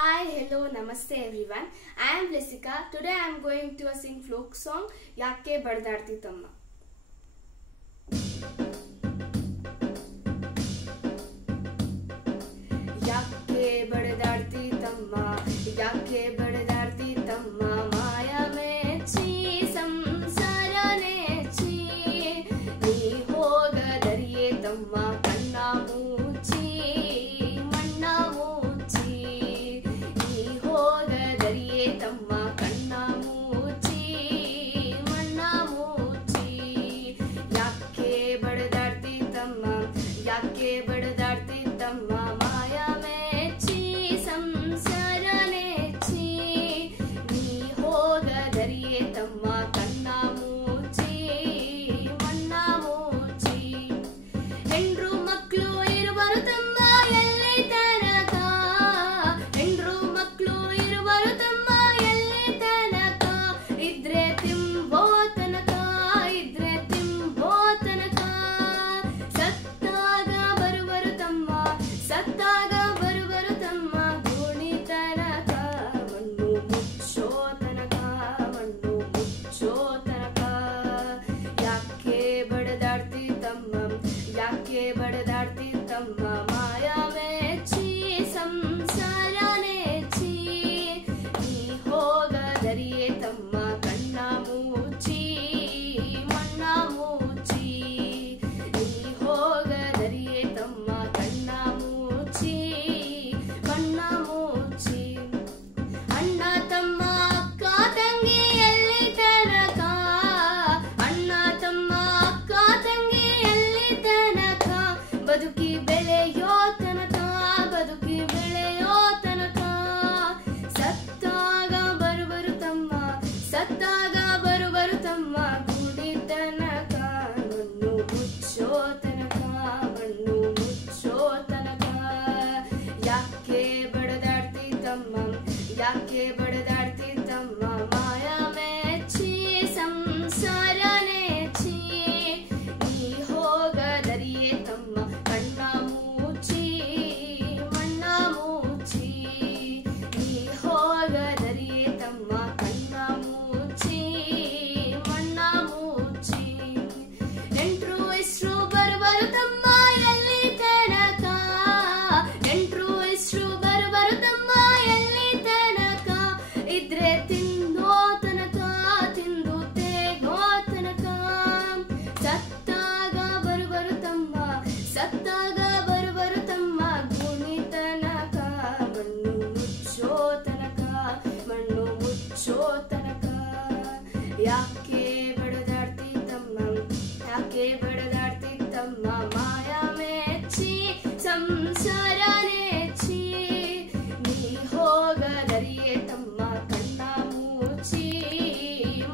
Hi, hello, namaste everyone. I am Blessika. Today I am going to sing folk song Yakke Baddarti Tamma. Yakke baddarti tamma, yakke baddarti tamma, maya mechi samsara nechi, nee hogadariye tamma kanna muchi manna muchi, nee hogadariye tamma kanna muchi manna muchi, yakke baddarti tamma, yakke baddarti tamma, maya mechi samsara nechi, nee hogadariye tamma kanna muchi manna muchi, ಹೆಂಡ್ರು ಮಕ್ಕಳು ಇರುವರು ತಮ್ಮ ಎಲ್ಲಿ ತನಕ, ಹೆಂಡ್ರು ಮಕ್ಕಳು ಇರುವರು ತಮ್ಮ ಎಲ್ಲಿ ತನಕ, ಇದ್ರೆ ತಿಂಬೋ ತನಕ, ಇದ್ರೆ ತಿಂಬೋ ತನಕ, ಸತ್ತಾಗ ಬರುವರು ತಮ್ಮ, ಸತ್ತಾಗ ಬರುವರು ತಮ್ಮ, ಗೋಣಿ ತನಕ, ಮಣ್ಣು ಮುಚ್ಚೋ ತನಕ, ಮಣ್ಣು ಮುಚ್ಚೋ ತನಕ, ಯಾಕೆ ಬಡದಾಡ್ತಿ ತಮ್ಮ, ಯಾಕೆ ಬಡದಾಡ್ತಿ ತಮ್ಮ, ಮಾಯಾ ಮೆಚ್ಚಿ ಸಂಸಾರ ನೆಚ್ಚಿ, ನೀ ಹೋಗದರಿಯೇ ತಮ್ಮ ಕಣ್ಣ ಮುಚ್ಚಿ ಮಣ್ಣ ಮುಚ್ಚಿ, ನೀ ಹೋಗದರಿಯೇ ತಮ್ಮ ಕಣ್ಣ ಮುಚ್ಚಿ ಮಣ್ಣ ಮುಚ್ಚಿ, ಅಣ್ಣ ತಮ್ಮ ಅಕ್ಕ ತಂಗಿ ಎಲ್ಲಿ ತನಕ, ಅಣ್ಣ ತಮ್ಮ ಅಕ್ಕ ತಂಗಿ ಎಲ್ಲಿ ತನಕ, ಬದುಕಿ ಬೆಳೆಯೋ ತನಕ, ಬದುಕಿ ಬೆಳೆಯೋ ತನಕ, ಸತ್ತಾಗ ಬರುವರು ತಮ್ಮ, ಸತ್ತಾಗ ಬರುವರು ತಮ್ಮ, ಗುಡಿ ತನಕ, ಮಣ್ಣು ಮುಚ್ಚೋ ತನಕ, ಮಣ್ಣು ಮುಚ್ಚೋ ತನಕ, ಯಾಕೆ ಬಡದಾಡ್ತಿ ತಮ್ಮ, ಯಾಕೆ ಬಡದಾಡ್ತಿ ತಮ್ಮ, ಮಾಯಾ ಮೆಚ್ಚಿ ಸಂಸಾರ ನೆಚ್ಚಿ, ನೀ ಹೋಗದರಿಯೇ ತಮ್ಮ ಕಣ್ಣ ಮುಚ್ಚಿ ಮಣ್ಣ ಮುಚ್ಚಿ, ನೀ ಹೋಗದರಿಯೇ ತಮ್ಮ ಕಣ್ಣ ಮುಚ್ಚಿ ಮಣ್ಣ ಮುಚ್ಚಿ, ನೆಂಟ್ರು ಇಸ್ರು ಬರುವರು ತಮ್ಮ ಎಲ್ಲಿ ತನಕ, ನೆಂಟ್ರು ಇಸ್ರು ಬರುವರು ತಮ್ಮ ಎಲ್ಲಿ ತನಕ, ಇದ್ರೆ ತಿಂದೋ ತನಕ, ತಿಂದು ತೇಗೋ ತನಕ, ಸತ್ತಾಗ ಬರುವರು ತಮ್ಮ, ಸತ್ತಾಗ ಬರುವರು ತಮ್ಮ, ಗುಣಿ ತನಕ, ಮಣ್ಣು ಮುಚ್ಚೋ ತನಕ, ಮಣ್ಣು ಮುಚ್ಚೋ ತನಕ, ಯಾಕೆ ಬಡದಾಡ್ತಿ ತಮ್ಮ, ಯಾಕೆ ಬಡದಾಡ್ತಿ ತಮ್ಮ, ಮಾಯಾ ಮೆಚ್ಚಿ ಸಂಸಾರ ನೆಚ್ಚಿ, ನೀ ಹೋಗದರಿಯೇ ತಮ್ಮ ಕಣ್ಣ ಮುಚ್ಚಿ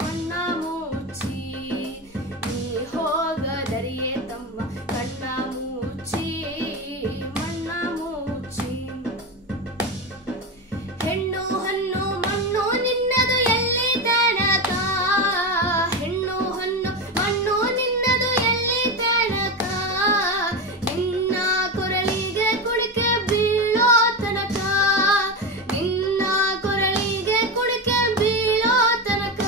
ಮಣ್ಣ ಮುಚ್ಚಿ, ನೀ ಹೋಗದರಿಯೇ ತಮ್ಮ ಕಣ್ಣ ಮುಚ್ಚಿ ಮಣ್ಣ ಮುಚ್ಚಿ, ಹೆಣ್ಣು ಹಣ್ಣು ಮಣ್ಣು ನಿನ್ನದು ಎಲ್ಲಿ ತನಕ, ಹೆಣ್ಣು ಹಣ್ಣು ಮಣ್ಣು ನಿನ್ನದು ಎಲ್ಲಿ ತನಕ, ನಿನ್ನ ಕೊರಳಿಗೆ ಕುಡಿಕೆ ಬೀಳೋ ತನಕ, ನಿನ್ನ ಕೊರಳಿಗೆ ಕುಡಿಕೆ ಬೀಳೋ ತನಕ,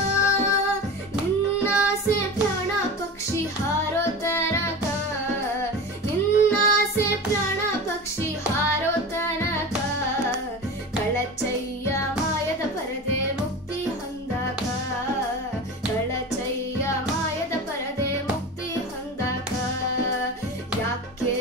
ನಿನ್ನಾಸೆ ಪ್ರಾಣ ಪಕ್ಷಿ ಹಾರೋ ತನಕ, ನಿನ್ನಾಸೆ ಪ್ರಾಣ ಪಕ್ಷಿ ಹಾರೋ ತನಕ, ಕಳಚಯ್ಯ ಮಾಯದ ಪರದೆ ಮುಕ್ತಿ ಹೊಂದಕ, ಕಳಚಯ್ಯ ಮಾಯದ ಪರದೆ ಮುಕ್ತಿ ಹೊಂದಕ, ಯಾಕೆ